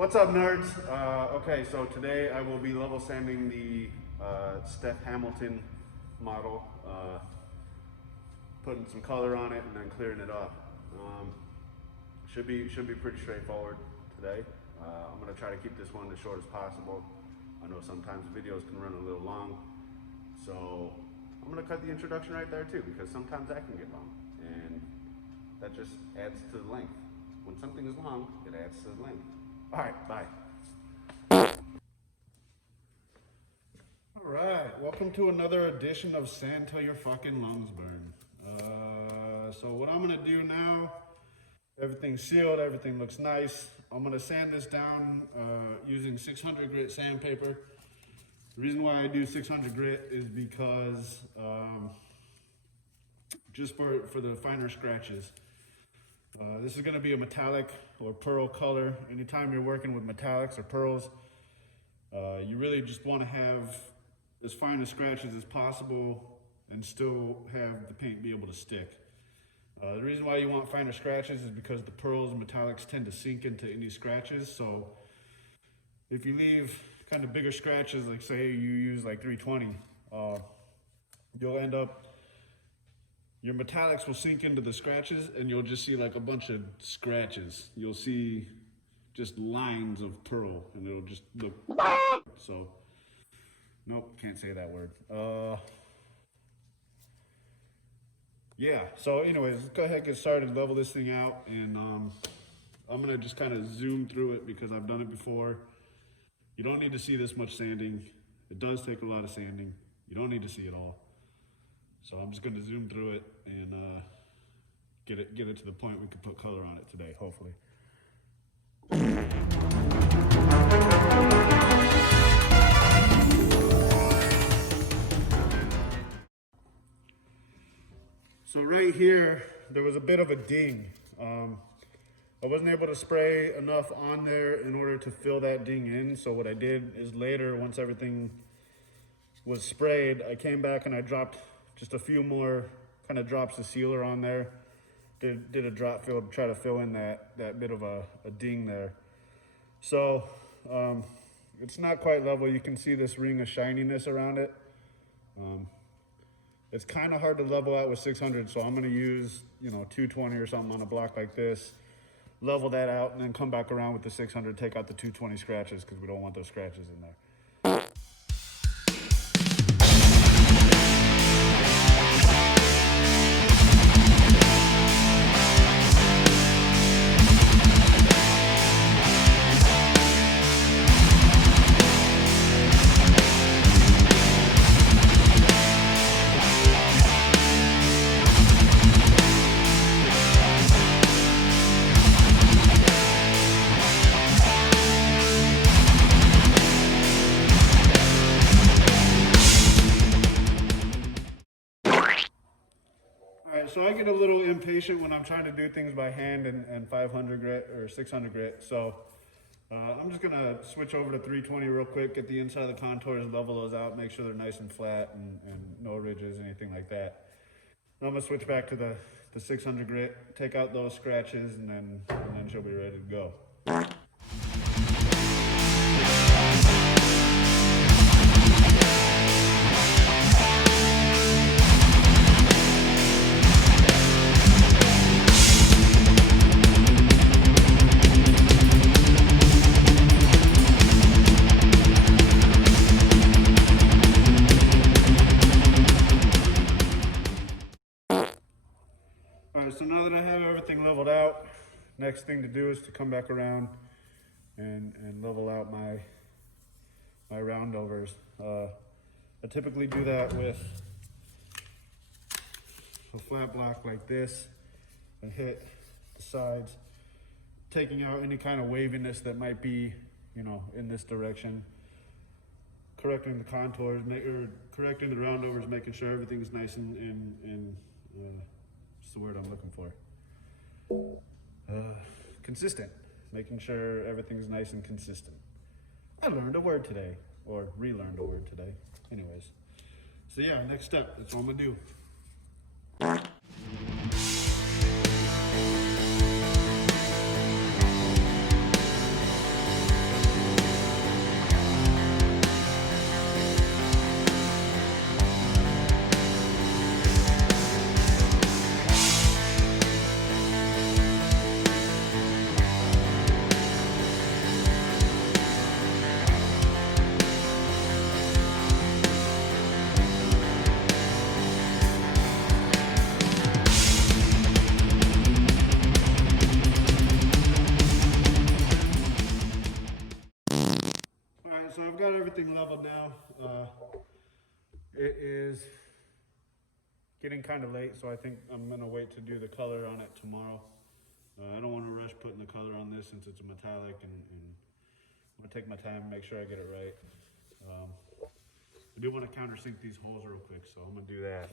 What's up, nerds? Okay, so today I will be level sanding the Steph Hamilton model, putting some color on it and then clearing it up. Should be pretty straightforward today. I'm gonna try to keep this one as short as possible. I know sometimes videos can run a little long, so I'm gonna cut the introduction right there too, because sometimes that can get long, and that just adds to the length. When something is long, it adds to the length. All right, bye. All right, welcome to another edition of Sand Till Your Fucking Lungs Burn. So what I'm gonna do now, everything's sealed, everything looks nice. I'm gonna sand this down using 600 grit sandpaper. The reason why I do 600 grit is because just for the finer scratches. This is going to be a metallic or pearl color. Anytime you're working with metallics or pearls, you really just want to have as fine a scratches as possible and still have the paint be able to stick. The reason why you want finer scratches is because the pearls and metallics tend to sink into any scratches. So if you leave kind of bigger scratches, like say you use like 320, you'll end up, your metallics will sink into the scratches and you'll just see like a bunch of scratches. You'll see just lines of pearl and it'll just look, so, nope, can't say that word. Yeah, so anyways, let's go ahead and get started, level this thing out, and I'm gonna just kind of zoom through it because I've done it before. You don't need to see this much sanding. It does take a lot of sanding. You don't need to see it all. So I'm just gonna zoom through it and get it to the point we can put color on it today, hopefully. So right here, there was a bit of a ding. I wasn't able to spray enough on there in order to fill that ding in. So what I did is later, once everything was sprayed, I came back and I dropped just a few more kind of drops of sealer on there. Did a drop fill to try to fill in that bit of a ding there. So it's not quite level. You can see this ring of shininess around it. It's kind of hard to level out with 600, so I'm going to use 220 or something on a block like this, level that out, and then come back around with the 600, take out the 220 scratches because we don't want those scratches in there. So I get a little impatient when I'm trying to do things by hand and 500 grit or 600 grit. So I'm just gonna switch over to 320 real quick, get the inside of the contours, level those out, make sure they're nice and flat and no ridges, anything like that. And I'm gonna switch back to the 600 grit, take out those scratches, and then she'll be ready to go. So now that I have everything leveled out, next thing to do is to come back around and level out my roundovers. I typically do that with a flat block like this and hit the sides, taking out any kind of waviness that might be, in this direction, correcting the contours, correcting the roundovers, making sure everything's nice and what's the word I'm looking for? Consistent. Making sure everything's nice and consistent. I learned a word today, or relearned a word today. Anyways. So yeah, next step, that's what I'm gonna do. everything leveled now. It is getting kind of late, so I think I'm gonna wait to do the color on it tomorrow. I don't want to rush putting the color on this since it's a metallic, and I'm gonna take my time, make sure I get it right. I do want to countersink these holes real quick, so I'm gonna do that.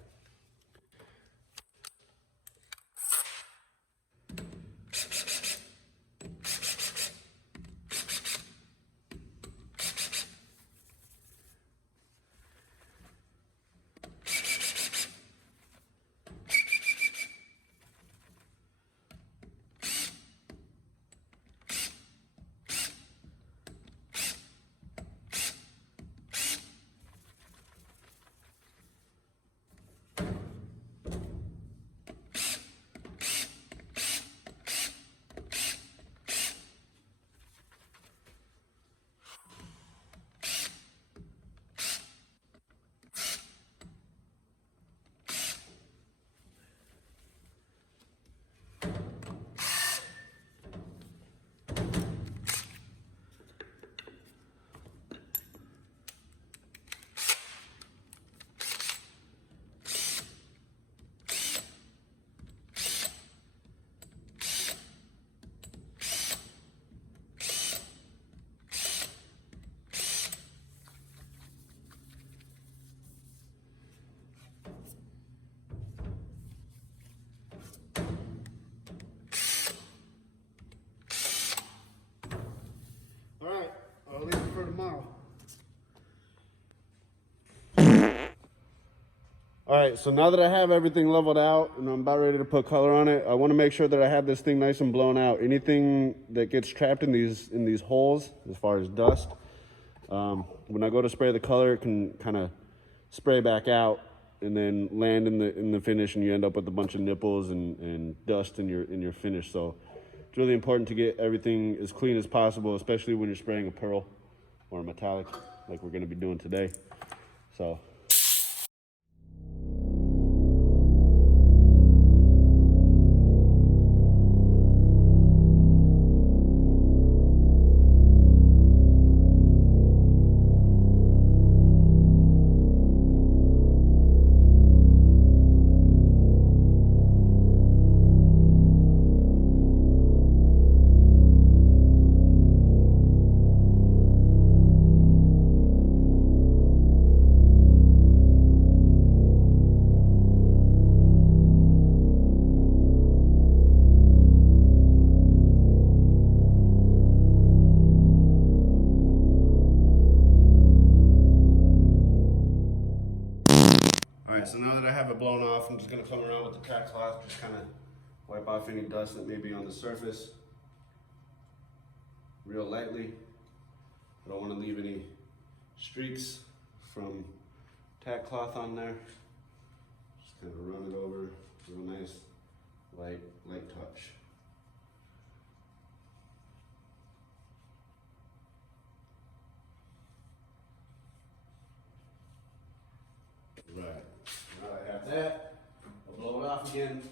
I'll leave it for tomorrow. All right, so now that I have everything leveled out and I'm about ready to put color on it, I want to make sure that I have this thing nice and blown out. Anything that gets trapped in these holes, as far as dust, when I go to spray the color, it can kind of spray back out and then land in the finish, and you end up with a bunch of nipples and dust in your finish. So it's really important to get everything as clean as possible, especially when you're spraying a pearl or a metallic like we're going to be doing today. So. So now that I have it blown off, I'm just going to come around with the tack cloth, just kind of wipe off any dust that may be on the surface real lightly. I don't want to leave any streaks from tack cloth on there. Just kind of run it over, real nice, light touch. Right. Now I have that, I'll blow it off again.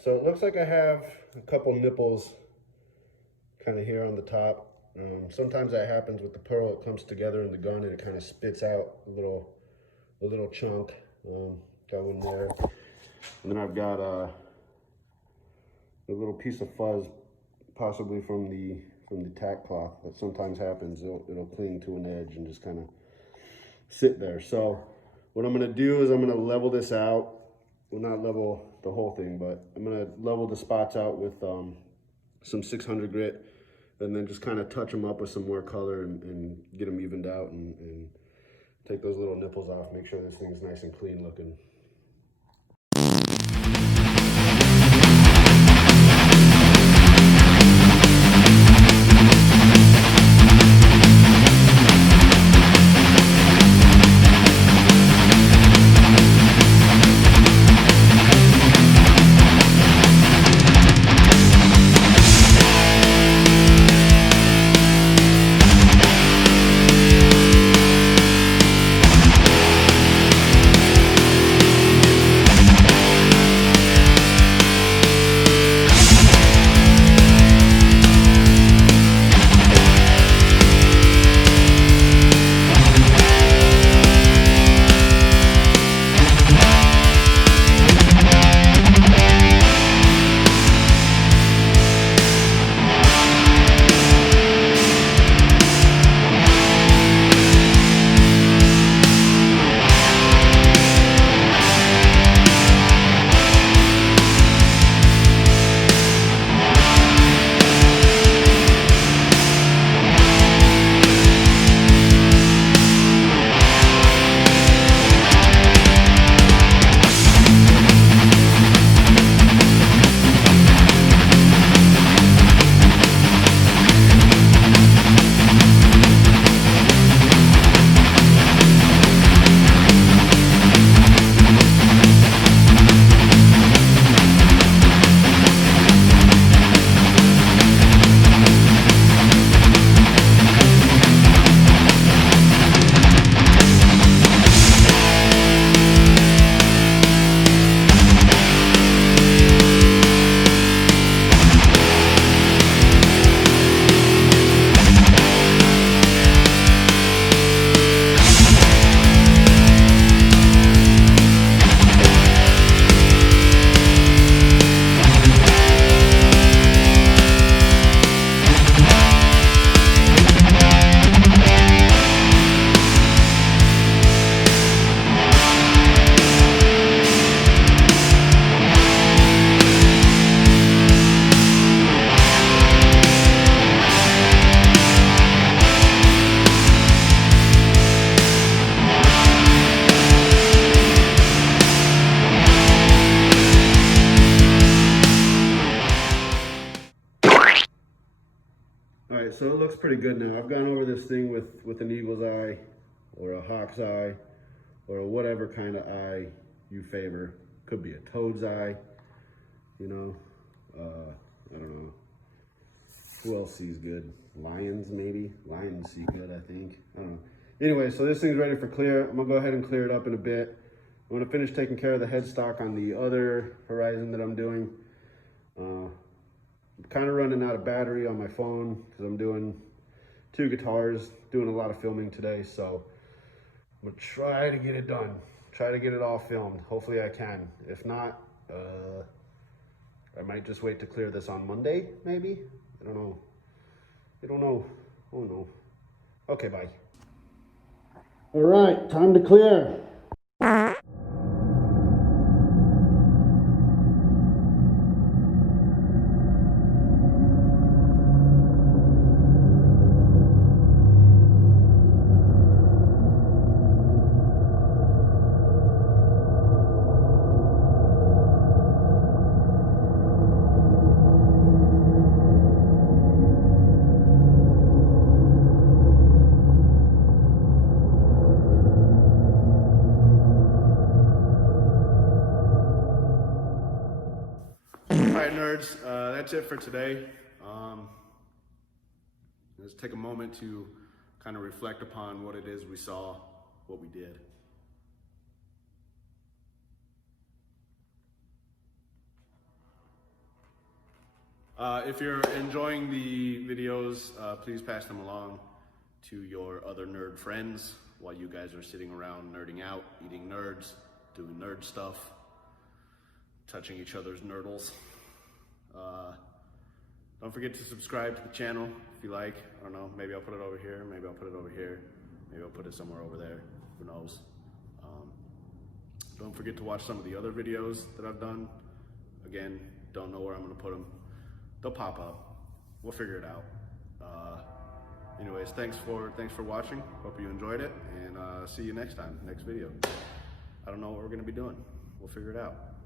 so it looks like I have a couple nipples kind of here on the top. Sometimes that happens with the pearl. It comes together in the gun and it kind of spits out a little chunk. Got one there. And then I've got a little piece of fuzz, possibly from the tack cloth. That sometimes happens. It'll cling to an edge and just kind of sit there. So what I'm gonna do is I'm gonna level this out. Well, not level the whole thing, but I'm gonna level the spots out with some 600 grit, and then just kind of touch them up with some more color and get them evened out and take those little nipples off, make sure this thing's nice and clean looking. Alright, so it looks pretty good now. I've gone over this thing with an eagle's eye, or a hawk's eye, or whatever kind of eye you favor. Could be a toad's eye, you know. I don't know. Who else sees good? Lions, maybe? Lions see good, I think. I don't know. Anyway, so this thing's ready for clear. I'm gonna go ahead and clear it up in a bit. I'm gonna finish taking care of the headstock on the other horizon that I'm doing. I'm kind of running out of battery on my phone because I'm doing 2 guitars, doing a lot of filming today, so I'm gonna try to get it done. Try to get it all filmed. Hopefully I can. If not, I might just wait to clear this on Monday, maybe? I don't know. I don't know. Oh no. Okay, bye. All right, time to clear. Alright nerds, that's it for today. Let's take a moment to kind of reflect upon what it is we saw, what we did. If you're enjoying the videos, please pass them along to your other nerd friends while you guys are sitting around nerding out, eating nerds, doing nerd stuff, touching each other's nerdles. Don't forget to subscribe to the channel if you like. I don't know, maybe I'll put it over here, maybe I'll put it over here, maybe I'll put it somewhere over there, who knows. Don't forget to watch some of the other videos that I've done. Again, don't know where I'm gonna put them. They'll pop up. We'll figure it out. Anyways, thanks for watching. Hope you enjoyed it, and see you next time, next video. I don't know what we're gonna be doing. We'll figure it out.